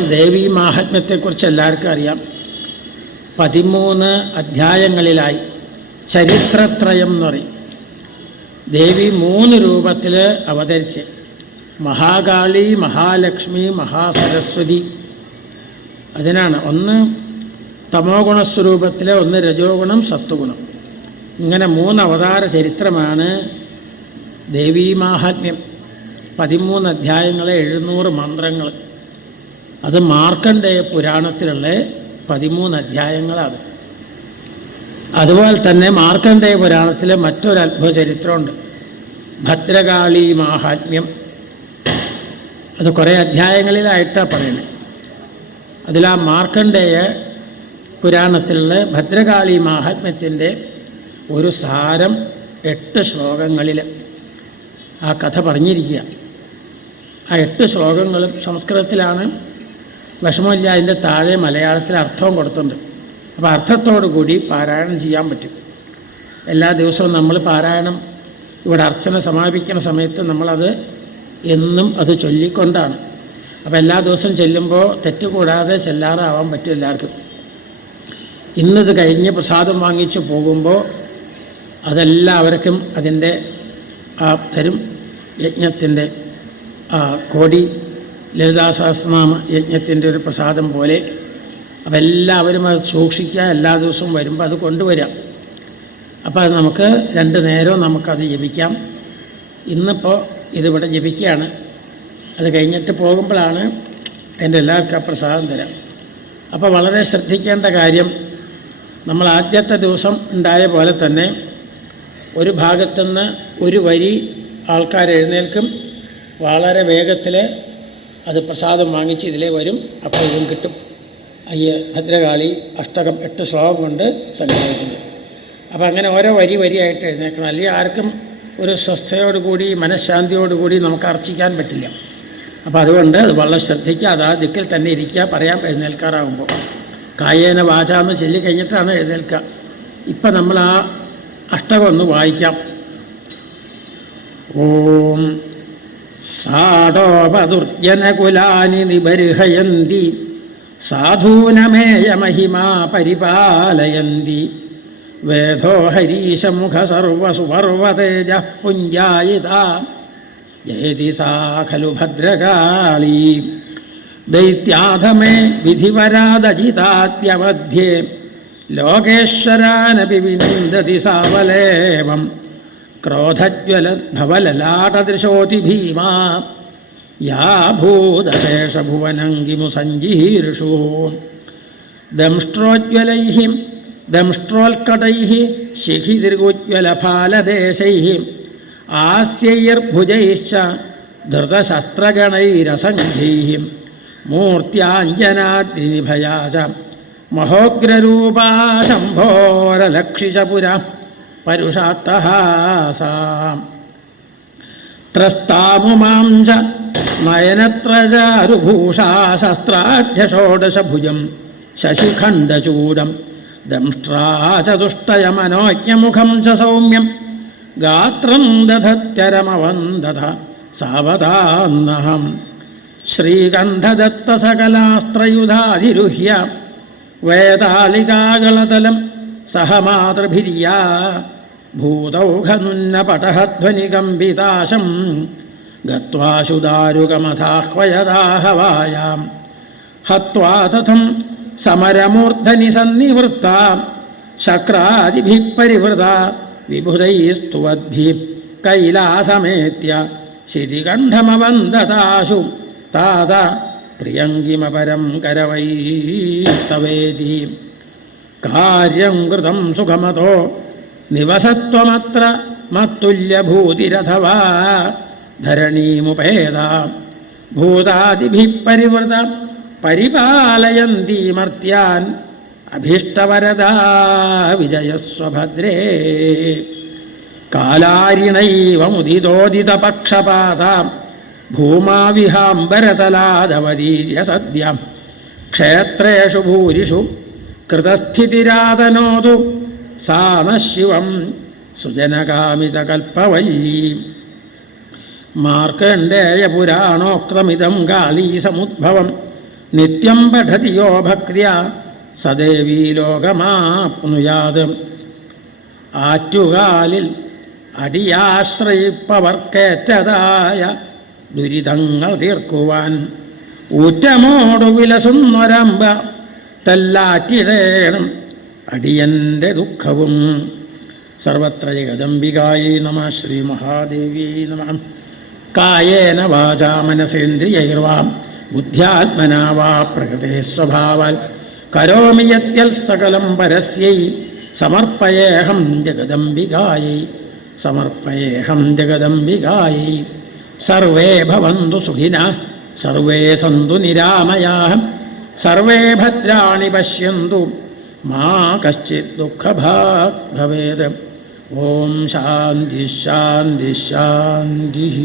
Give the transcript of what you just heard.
ദേവീ മാഹാത്മ്യത്തെക്കുറിച്ച് എല്ലാവർക്കും അറിയാം. പതിമൂന്ന് അധ്യായങ്ങളിലായി ചരിത്രത്രയം എന്ന് പറയും. ദേവി മൂന്ന് രൂപത്തിൽ അവതരിച്ച് മഹാകാളി മഹാലക്ഷ്മി മഹാസരസ്വതി അതിനാണ്. ഒന്ന് തമോ ഗുണസ്വരൂപത്തിൽ ഒന്ന് രജോ ഗുണം സത്വഗുണം. ഇങ്ങനെ മൂന്ന് അവതാര ചരിത്രമാണ് ദേവീ മാഹാത്മ്യം. പതിമൂന്ന് അധ്യായങ്ങളെ എഴുന്നൂറ് മന്ത്രങ്ങൾ. അത് മാർക്കണ്ഡേയ പുരാണത്തിലുള്ള പതിമൂന്ന് അധ്യായങ്ങളാണ്. അതുപോലെ തന്നെ മാർക്കണ്ഡേയ പുരാണത്തിലെ മറ്റൊരു അത്ഭുത ചരിത്രമുണ്ട്. ഭദ്രകാളി മാഹാത്മ്യം. അത് കുറേ അധ്യായങ്ങളിലായിട്ടാണ് പറയുന്നത്. അതിൽ ആ മാർക്കണ്ഡേയ പുരാണത്തിലുള്ള ഭദ്രകാളി മാഹാത്മ്യത്തിന്റെ ഒരു സാരം എട്ട് ശ്ലോകങ്ങളിൽ ആ കഥ പറഞ്ഞിരിക്കുക. ആ എട്ട് ശ്ലോകങ്ങളും സംസ്കൃതത്തിലാണ് വിഷമമില്ല അതിന്റെ താഴെ മലയാളത്തിൽ അർത്ഥവും കൊടുത്തിട്ടുണ്ട്. അപ്പോൾ അർത്ഥത്തോടു കൂടി പാരായണം ചെയ്യാൻ പറ്റും. എല്ലാ ദിവസവും നമ്മൾ പാരായണം ഇവിടെ അർച്ചന സമാപിക്കുന്ന സമയത്ത് നമ്മളത് എന്നും അത് ചൊല്ലിക്കൊണ്ടാണ്. അപ്പോൾ എല്ലാ ദിവസവും ചെല്ലുമ്പോൾ തെറ്റുകൂടാതെ ചെല്ലാറാവാൻ പറ്റും എല്ലാവർക്കും. ഇന്നത് കഴിഞ്ഞ് പ്രസാദം വാങ്ങിച്ച് പോകുമ്പോൾ അതെല്ലാവർക്കും അതിന്റെ ആ തരും യജ്ഞത്തിന്റെ കോടി ലളിതാ സഹസ്രനാമ യജ്ഞത്തിന്റെ ഒരു പ്രസാദം പോലെ അപ്പം എല്ലാവരും അത് സൂക്ഷിക്കുക എല്ലാ ദിവസവും വരുമ്പോൾ അത് കൊണ്ടുവരാം അപ്പോൾ അത് നമുക്ക് രണ്ട് നേരവും നമുക്കത് ജപിക്കാം. ഇന്നിപ്പോൾ ഇതിവിടെ ജപിക്കുകയാണ്. അത് കഴിഞ്ഞിട്ട് പോകുമ്പോഴാണ് അതിന്റെ എല്ലാവർക്കും ആ പ്രസാദം തരാം. അപ്പോൾ വളരെ ശ്രദ്ധിക്കേണ്ട കാര്യം നമ്മൾ ആദ്യത്തെ ദിവസം ഉണ്ടായ പോലെ തന്നെ ഒരു ഭാഗത്തുനിന്ന് ഒരു വരി ആൾക്കാർ എഴുന്നേൽക്കും വളരെ വേഗത്തിൽ അത് പ്രസാദം വാങ്ങിച്ച് ഇതിലേ വരും. അപ്പോൾ ഇതും കിട്ടും. അയ്യ ഭദ്രകാളി അഷ്ടകം എട്ട് ശ്ലോകം കൊണ്ട് സംഗ്രഹിക്കുന്നത് അപ്പോൾ അങ്ങനെ ഓരോ വരി വരിയായിട്ട് എഴുന്നേൽക്കണം അല്ലെങ്കിൽ ആർക്കും ഒരു സ്വസ്ഥയോടുകൂടി മനഃശാന്തിയോടുകൂടി നമുക്ക് അർച്ചിക്കാൻ പറ്റില്ല. അപ്പോൾ അതുകൊണ്ട് അത് വളരെ ശ്രദ്ധിക്കുക. അത് ആ ദിക്കിൽ തന്നെ ഇരിക്കുക. പറയാം എഴുന്നേൽക്കാറാകുമ്പോൾ കായേന വാചാന്ന് ചൊല്ലി കഴിഞ്ഞിട്ടാണ് എഴുന്നേൽക്കുക. ഇപ്പം നമ്മൾ ആ അഷ്ടകം ഒന്ന് വായിക്കാം. ഓം സാടോപദുർജനകുലാനി നിബർഹയന്തി സാധൂനമേയ മഹിമാ പരിപാലയന്തി വേദോ ഹരീശമുഖ സർവസുപർവതേജ പുഞ്ചായിത ജയതി സാ ഖലു ഭദ്രകാളീ ദൈത്യാധമേ വിധിവരാദജിതാദ്യമധ്യേ ലോകേശ്വരാനപി വിനിന്ദതി സാവലേവം क्रोधज्वलद्भवललाटदृशोति भीमा। या भूदशेषभुवनङ्गिमुसञ्जीर्षु। दंष्ट्रोज्ज्वलैः, दंष्ट्रोल्कटैः, शिखिदीर्घोज्ज्वलफालदेशैः, आस्यैर्भुजैश्च धृतशस्त्रगणैरसङ्घैः मूर्त्याञ्जनाद्रिनिभया च महोग्ररूपा शम्भोरलक्षि च पुरः പരുഷാട്ടഹാസാ ത്രസ്താമുമാം ച നയനത്രചാരുഭൂഷാ ശസ്ത്രാഢ്യഷോഡശഭുജം ശശിഖണ്ഡചൂഡം ദംഷ്ട്രാ ചതുഷ്ടയമനോജ്ഞമുഖം ച സൗമ്യം ഗാത്രം ദധത്യരമവന്ദധ സാവതാന്നഹം ശ്രീകണ്ഠദത്തസകലാസ്ത്രയുധാതിരുഹ്യ വേതാളികാകളതലം സഹ മാതൃഭിര്യാ ഭൂതൗഘനുന്നപടഹധ്വനികമ്പിതാശം ഗത്വാശുദാരുകമഥാഹ്വയദാഹവായാം ഹത്വാ തഥം സമരമൂർധനി സന്നിവൃത്ത ശക്രാദിഭിः പരിവൃത വിബുധൈസ്തുവദ്ഭിः കൈലാസമേത്യ ശിതികണ്ഠമവന്ദതാശു താത പ്രിയങ്കിമപരം കരവൈത്തവേദി കാര്യം കൃതം സുഖമതോ നിവസത്വമത്ര മത്തുല്യഭൂതിരഥവാ ധരണീമുപേത. ഭൂതാദിഭി പരിവൃത പരിപാലയന്തീമർത്യാൻ അഭീഷ്ടവരദാ വിജയസ്വഭദ്രേ. കാലാരിണൈവമുദിതോദിതപക്ഷപാത ഭൂമാവിഹാംബരതലാദവതീര്യ സദ്യം. ക്ഷേത്രേഷു ഭൂരിഷു കൃതസ്ഥിതിരാതനോതു സാ ന ശിവം സുജനകാമിതകൽപ്പവല്ലീ. മാർക്കണ്ഡേയപുരാണോക്തമിതം കാളീസമുദ്ഭവം നിത്യം പഠതി യോ ഭക്തിയ സദേവീ ലോകമാപ്നുയാത്. ആറ്റുകാലിൽ അടിയാശ്രയിപ്പവർക്കേറ്റതായ ദുരിതങ്ങൾ തീർക്കുവാൻ. ഊറ്റമോടു വിലസുന്നൊരമ്പ തെല്ലാറ്റിടേണം. അടിയന്റെ ദുഃഖവും സർവത്ര ജഗദംബികായേ നമ ശ്രീ മഹാദേവിയേ നമ. കായേന വാചാ മനസേന്ദ്രിയൈർവാം ബുദ്ധ്യാത്മനാ വാ പ്രകൃതേ സ്വഭാവാൽ. കരോമി യത്യൽ സകലം പരസ്യൈ സമർപ്പയേഹം ജഗദംബികായൈ. സമർപ്പയേഹം ജഗദംബികായൈ. സർവേ ഭവന്തു സുഖിന സർവേ സന്തു നിരാമയാ സർവേ ഭദ്രാണി പശ്യന്തു मा कश्चित् दुःखभाक् भवेत् ॐ शान्तिः शान्तिः शान्तिः।